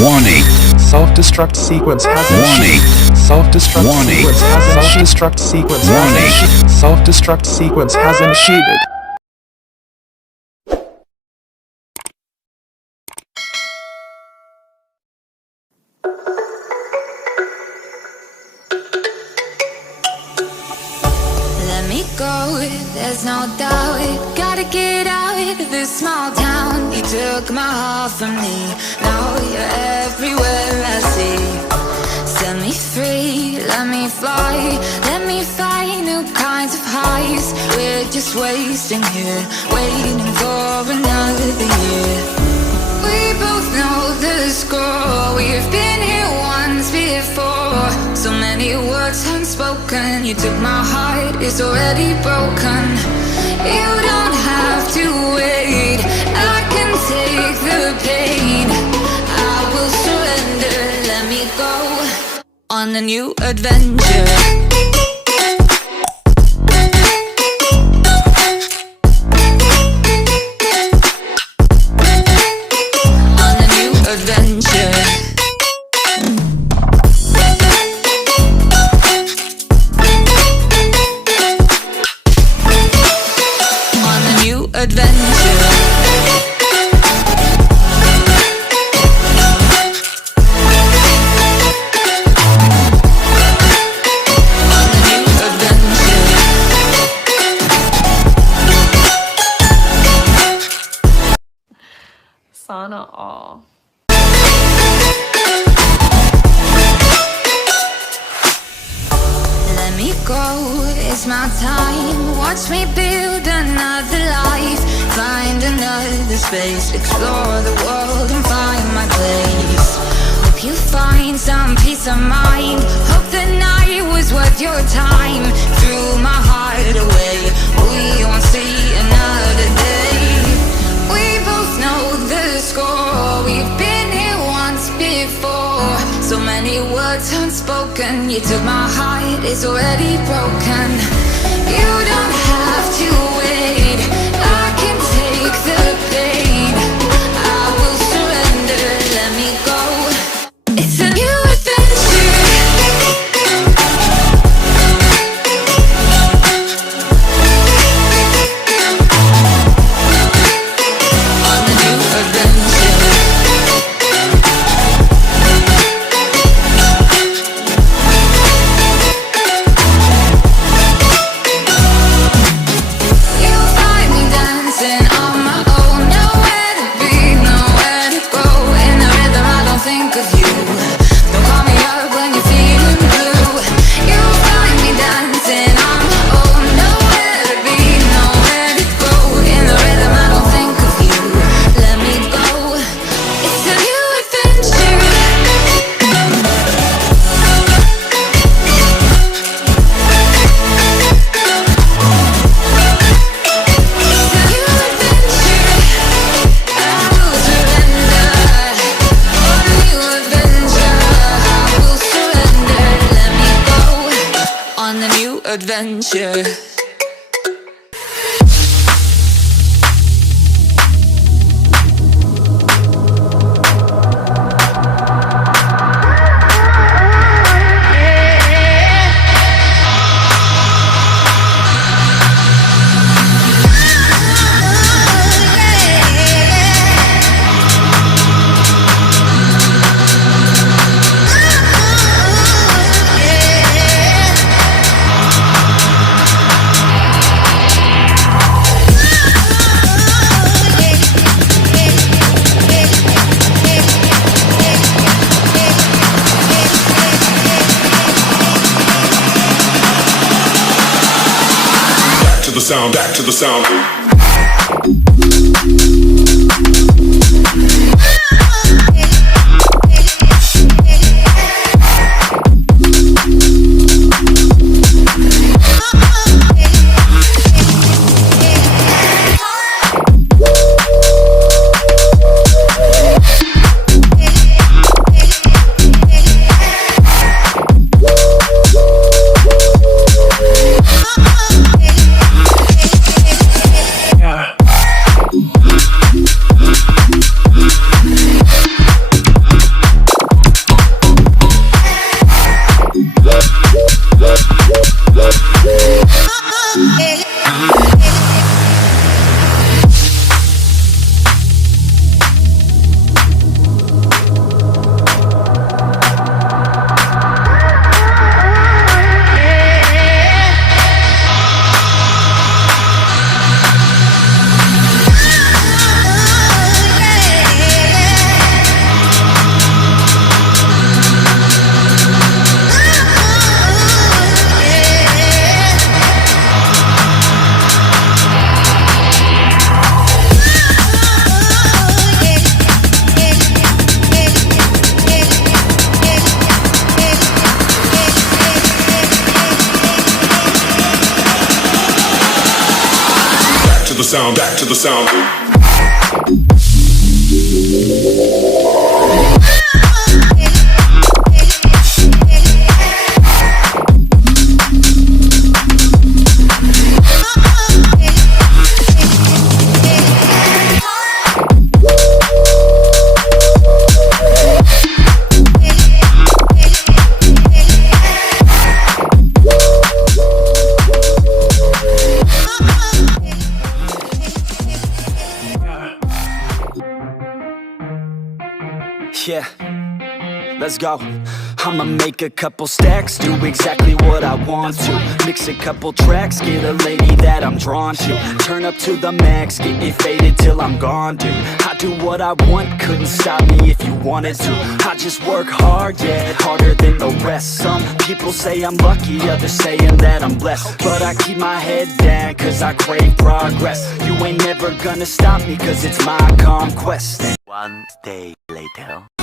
Warning. Self-destruct sequence has Warning. Self-destruct Warning. sequence has Self-destruct sequence Warning. Self-destruct sequence has initiated. Let me go, there's no doubt. Gotta get out of this small town. You took my heart from me, now you're everywhere I see. Set me free, let me fly. Let me find new kinds of highs. We're just wasting here, waiting for another year. We both know the score. We've been here once before. So many words unspoken. You took my heart, it's already broken. You don't have to wait, I can take the pain. I will surrender, let me go on a new adventure. Sana all. Let me go, it's my time. Watch me build another life. Find another space. Explore the world and find my place. Hope you find some peace of mind. Hope the night was worth your time. Threw my heart away, we won't see another day. We both know the score. We've been here once before. So many words unspoken. You took my heart, it's already broken. You don't have to wait, I can take the pain. I will surrender, let me go. It's a new adventure. On a new adventure. You'll find me dancing on my own. Nowhere to be, nowhere to go. In the rhythm I don't think of you. Don't call me up when you're feeling blue. You'll find me dancing on my own. Nowhere to be, nowhere to go. In the rhythm I don't think of you. Let me go, it's a new adventure. On a new adventure. Back to the sound. Yeah. the sound, back to the sound. Yeah, let's go. I'ma make a couple stacks, do exactly what I want to. Mix a couple tracks, get a lady that I'm drawn to. Turn up to the max, get it faded till I'm gone, dude. I do what I want, couldn't stop me if you wanted to. I just work hard, yeah, harder than the rest. Some people say I'm lucky, others saying that I'm blessed. But I keep my head down, cause I crave progress. You ain't never gonna stop me, cause it's my conquest. One day later.